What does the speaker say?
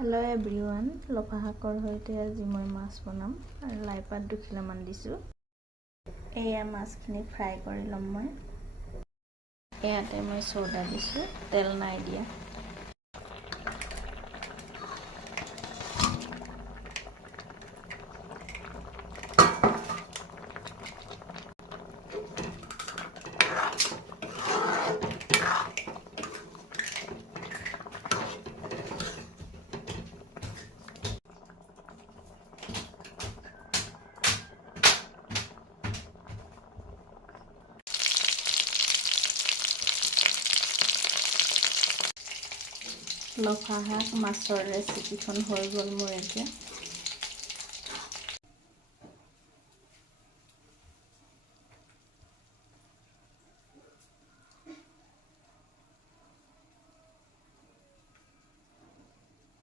Hello everyone, লফা শাকৰ সৈতে আজি মই মাছ বনাম আৰু লাই পাত 2 কিলোমান দিছোঁ। এয়া মাছখিনি ফ্ৰাই কৰি ল'ম মই। ইয়াতে মই সোডা দিছোঁ, তেল নাই দিয়া। লফা শাক মাছৰ ৰেচিপিখন হৈ গ'ল মোৰ এতিয়া।